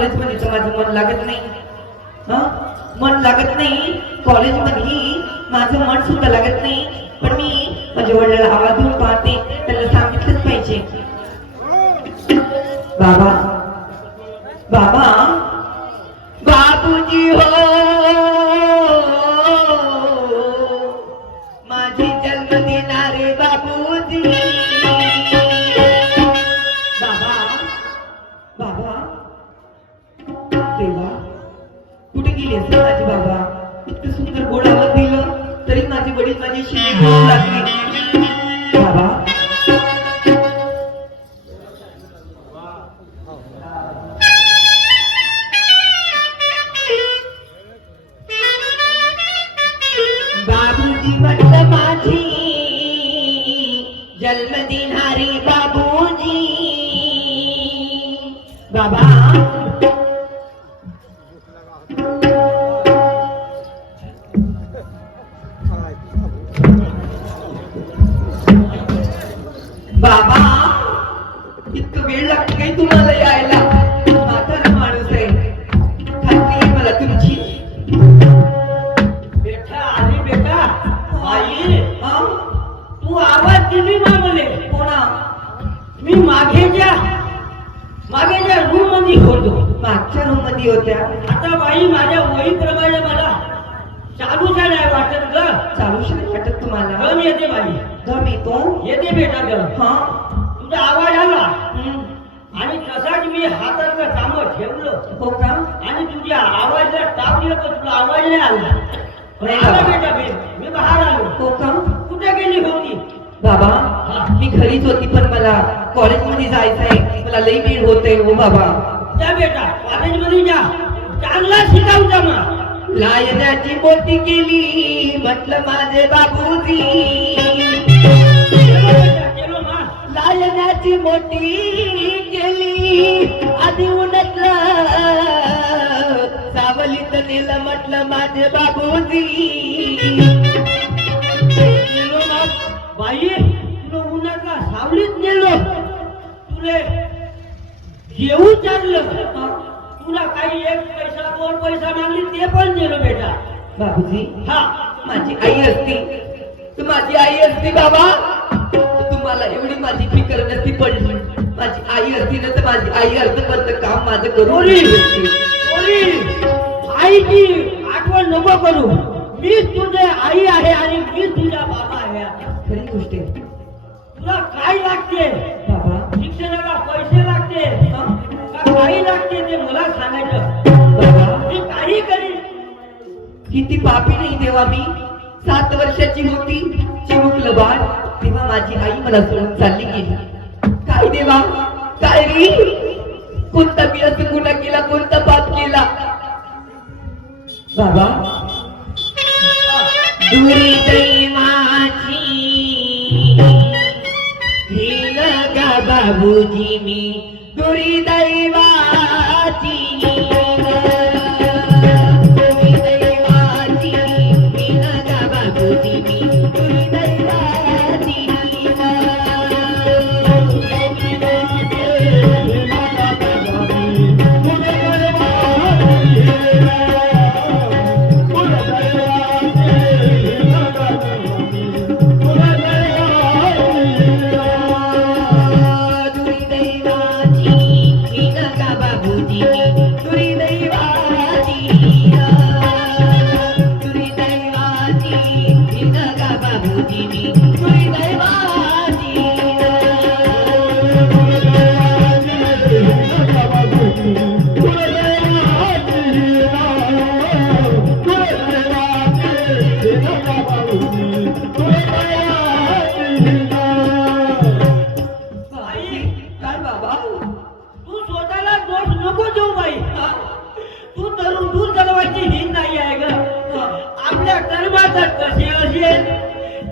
कॉलेजमध्ये तर माझं मन लागत नाही. मन लागत नाही कॉलेजमध्ये, माझं मन सुद्धा लागत नाही. पण मी माझ्या वडिलांना आवाज देऊन पाहते, त्याला सांगितलंच पाहिजे. बाबा बाबा बाबूजी हो, माझी जन्म देणारे बाबूजी. बाबा बाबा देवा, कुठे गेली असेल माझी बाबा? इतकं सुंदर गोड आवाज दिलं तरी माझे वडील माझी शिवी करू लागले. बाबा बाबूजी म्हटलं माझी जन्म देणारे बाबूजी. बाबा बाबा इतकं वेळ लागतो काही तुम्हाला यायला? म्हातारा माणूस आहे, खात्री आहे मला तुमची. बेटा आली बेटा. आई तू आवाज दिली ना मले. कोणा? मी मागेच्या रूम मध्ये होतो. मागच्या रूम मध्ये होत्या. आता बाई माझ्या वहीप्रमाणे मला चालूच नाही वाटत ग. चालूच नाही वाटत तुम्हाला? गम येते बाई, दम येतो. येते बेटा गम. हा तुझा आवाज आला आणि तसाच मी हातातलं काम ठेवलं. हो का? आणि तुझ्या आवाजला टाप दिला तर तुला आवाज नाही आला. नाही आला बाबा. बेटा मी बाहेर आलो. हो का? कुठे गेली होती? बाबा मी घरीच होती, पण मला कॉलेजमध्ये जायचं आहे, मला लई वेळ होतोय. हो बाबा. जा बेटा कॉलेजमध्ये जा, चांगला शिकावता मग. लायण्याची मोठी केली म्हटलं माझे बाबूजी. चलो मा. लायण्याची मोठी केली आधी उन्हातलं सावलीत नेलं म्हटलं माझे बाबूजी. चलो मा. बाई तुला उन्हातला सावलीत नेलो, तुले जेवू चाललं, तुला काही एक पैसा दोन पैसा मागली ते पण दिलो बेटा. बाबूजी हा माझी आई असती तर माझी आई असती बाबा, तर तुम्हाला एवढी माझी फिकर नसती पडली. माझी आई असती ना तर माझी आई अर्धपर्यंत काम माझं करून पोरी, दिली असती. पोरी, आईची आठवण नको करू. मीच तुझे आई आहे आणि मीच तुझा बाबा आहे. खरी गोष्ट आहे तुला काय लागते? बाबा. शिक्षणाला पैसे लागते का काही लागते ते मला सांगायचं. बाबा मी काही करीन. किती पापी नाही देवा मी. 7 वर्षाची होती, चिमुकलं बाळ, तेव्हा माझी आई मला सोडून चालली गेली. काय देवा काय रे? कोणता मी असं गुन्हा केला, कोणता पाप केला? बाबा दुरी दैवाची हेल गा बाबूजी मी, दुरी दैवाची दुरी दैवाची हेल गा बाबूजी मी, दुरी दैवाची.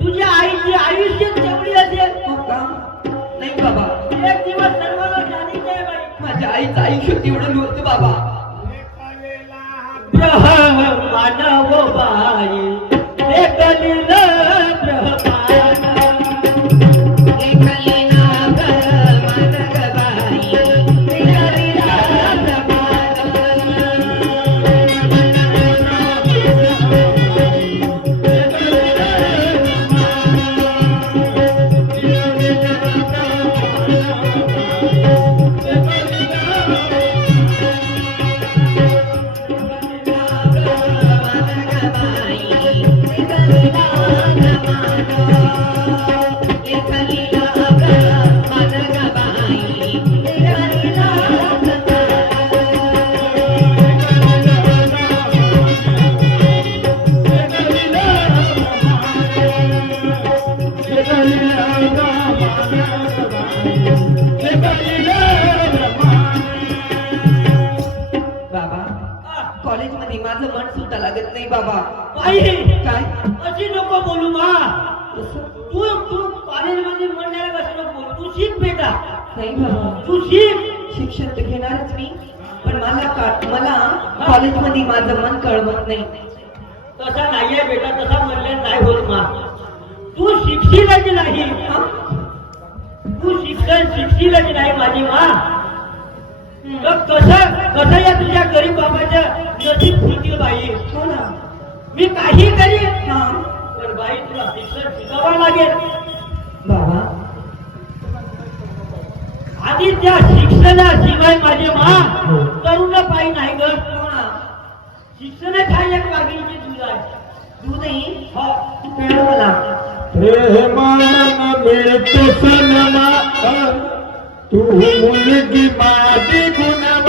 तुझ्या आईची आयुष्य तेवढी असेल. हो का? नाही बाबा, एक दिवस सर्वांना जाणीच आहे बाई. माझ्या आईचं आयुष्य तेवढं नव्हतं बाबा. मानव बाई देखलीला एकलीला ग मानव बाई, देखलीला ग मानव कॉलेजमध्ये माझं मन सुद्धा लागत नाही बाबा. बाई काय अशी नको बोलू मा. असं? तू तू कॉलेजमध्ये म्हणण्याला कसं नको बोलू. तू शिक बेटा, नाही बाबा, तू शिक. शिक्षण तर घेणारच मी, पण मला कॉलेजमध्ये माझं मन कळवत नाही. तसा नाहीये बेटा, तसा म्हणल्या नाही होत मा. तू शिकशीलच नाही. हा? तू शिकशीलच नाही माझी मा. तर कसं या तुझ्या गरीब बाबाच्या नशीब फुलतील बाई. हो ना. मी काही करीन, हा पण बाई तुला शिक्षण शिकावं लागेल. बाबा, आधी त्या शिक्षणाशिवाय माझे मा तरुण पायी नाही ग. हो ना. शिक्षण काय एक वाघिणीची दूध आहे. दूधही हो. कळलं मला. प्रेमान मिळतो सनमा तू मुलगी माझी गुणवान.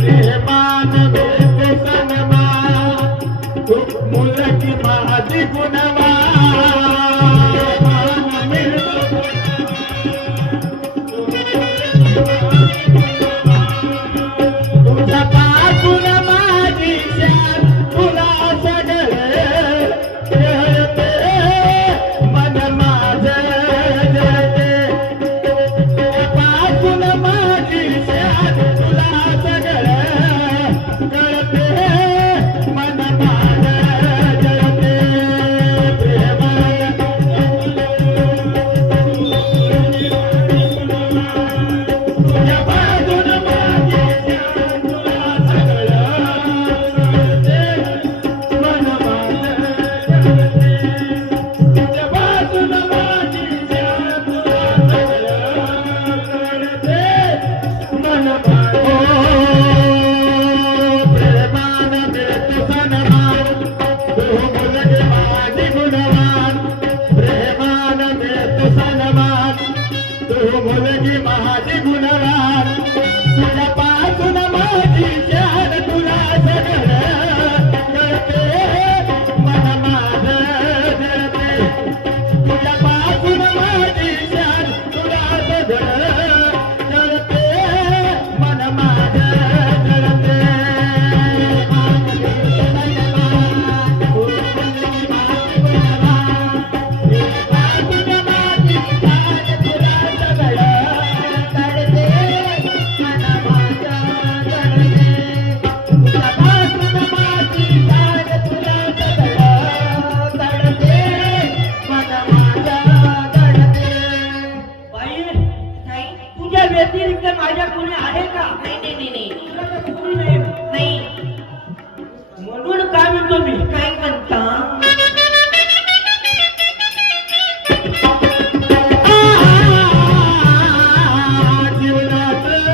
प्रेमान मिळतो सनमा तू मुलगी माझी गुणवान. तुझ्या पासून माझी शान तुला सगळे कळते. मन माझं जळते. तुझ्या पासून माझी शान तुला सगळं कळते. मन माझं जळते. तुझ्या बाजून माझी शान तुला सगळं कळते. मन माझं जळते. तुझ्या बाजून माझी शान तुला सगळं कळते. मन प्रेमान देतो सन्मान तू मुलगी माझी गुणवान. प्रेमान देतो सन्मान तू मुलगी माझी गुणवान. तुझ्या पासून माझी शान तुला सगळं कळते. मन माझं जळते. तुझ्या पासून माझी शान तुला सगळं कळते. मन माझं जळते. बाई नाही तुझ्या व्यतिरिक्त माझ्या कोणी आहे का? नाही नाही नाही नाही. तुला तर कोणी नाही. नाही. म्हणून काय म्हणतो मी, काय म्हणता? जीवनाचं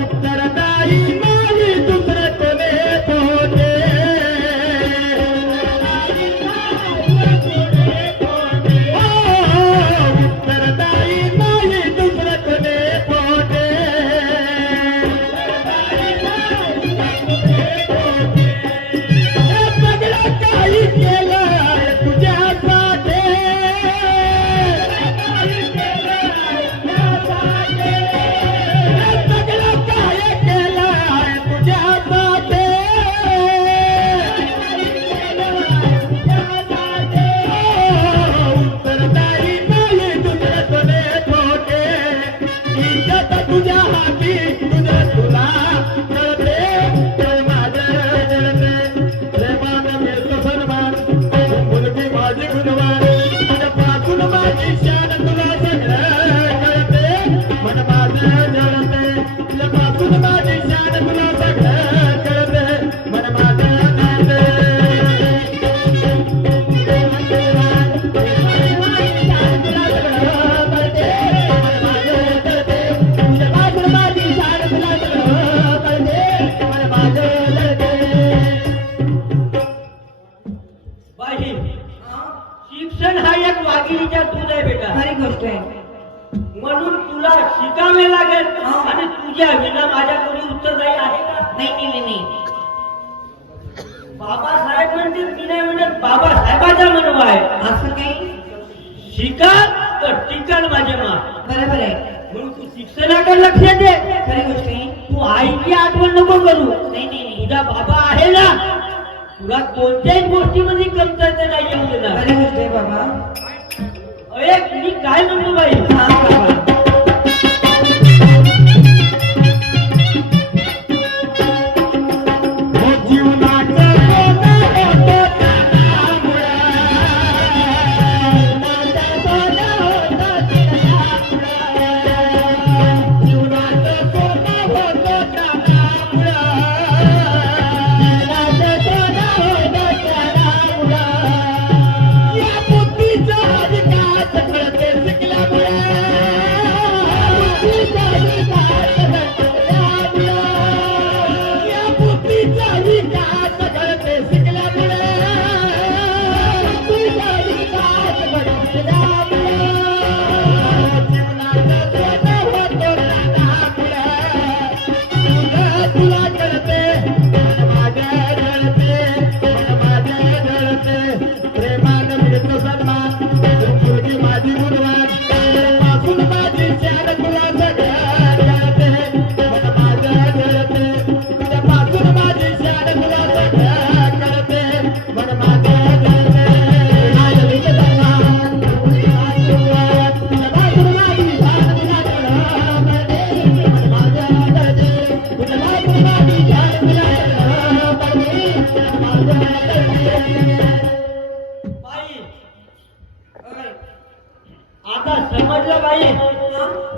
उत्तरदायी नाही दुसरं कोणी होते. उत्तरदायी नाही दुसरं कोणी होते. सगळं काही केलं तुझ्यासाठी. सगळं काय केलं तुझ्यासाठी. उत्तरदायी नाही दुसरं कोणी होते. इज्जत तुझ्या हाती तुझं तुला कळते. तर माझं जळते. प्रेमान मिळतो सन्मान तू मुलगी माझी गुणवान. तुझ्या पासून माझी शान तुला सगळं कळते. मन माझं जळते. तुझ्या पासून माझी शान तुला सगळं कळते. मन माझं जळते. बाई हा? शिक्षण हा एक वाघिणीच्या दूध आहे बेटा. खरी गोष्ट आहे. म्हणून तुला शिकावे लागेल. हा. आणि तुझ्या विना माझ्या कोणी उत्तरदायी आहे का? नाही नाही नाही नाही. बाबासाहेब म्हणतील, मी नाही म्हणत. बाबासाहेबाचा मनवा आहे. असं काही शिकाल तर टिकाल माझ्या मा. बरोबर आहे. म्हणून तू शिक्षणाकडे लक्ष दे. खरी गोष्ट आहे. तू आईची आठवण नको करू. नाही नाही तुझा बाबा आहे ना, तुला कोणत्याही गोष्टीमध्ये कमतरता नाही येऊ देणार. खरी गोष्ट आहे बाबा. अरे मी काय म्हणतो बाई, हा